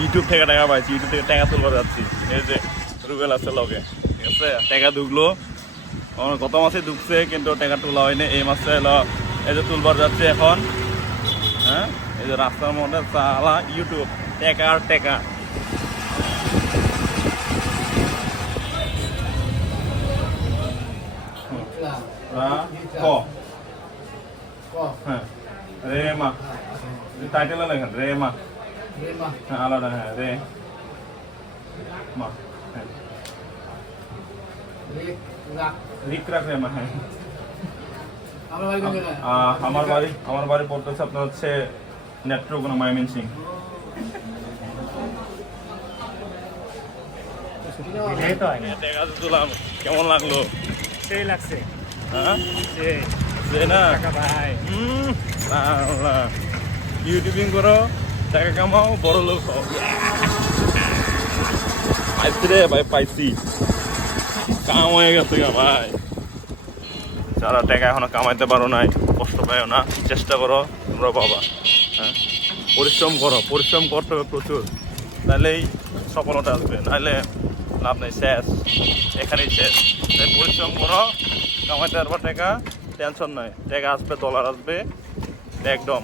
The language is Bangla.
ইউটিউব থেকে টাকা পাইছি ইউটিউব থেকে টাকা তুলবার যাচ্ছি। এই যে রুবেল আছে লগে ঠিক আছে? টাকা ঢুকলো আমার গত মাসে ঢুকছে কিন্তু টাকা তোলা হয়নি। এই মাসে এলো এই যে তুলবার যাচ্ছে এখন। হ্যাঁ? এই যে রাস্তার মধ্যে চালা ইউটিউব টাকা আর টাকা হ্যাঁ। রে মা টাইটেল লেখেন রে মা হ্যাঁ আলাদা হ্যাঁ রে মা হ্যাঁ রিক রাখ রে মা হ্যাঁ আমার বাড়ি আমার বাড়ি পড়তেছে আপনার হচ্ছে নেত্রকোনা মাইমিন সিং। কেমন লাগল সেই। লাগছে হ্যাঁ না। ইউটিউবিং করো। টাকা কামাও, বড় লোক হও। পাইছি রে ভাই, পাইছি। কাম হয়ে গেছে গা ভাই। যারা টাকা এখনও কামাইতে পারো নাই, কষ্ট পাইও না, চেষ্টা করো, তোমরা বাবা হ্যাঁ? পরিশ্রম করো, পরিশ্রম করতে হবে প্রচুর। তাহলেই সফলতা আসবে নাহলে লাভ নেই, শেষ। এখানেই শেষ। তাই পরিশ্রম করো, কামাইতে পারবা টাকা, টেনশন নাই। টাকা আসবে ডলার আসবে, একদম।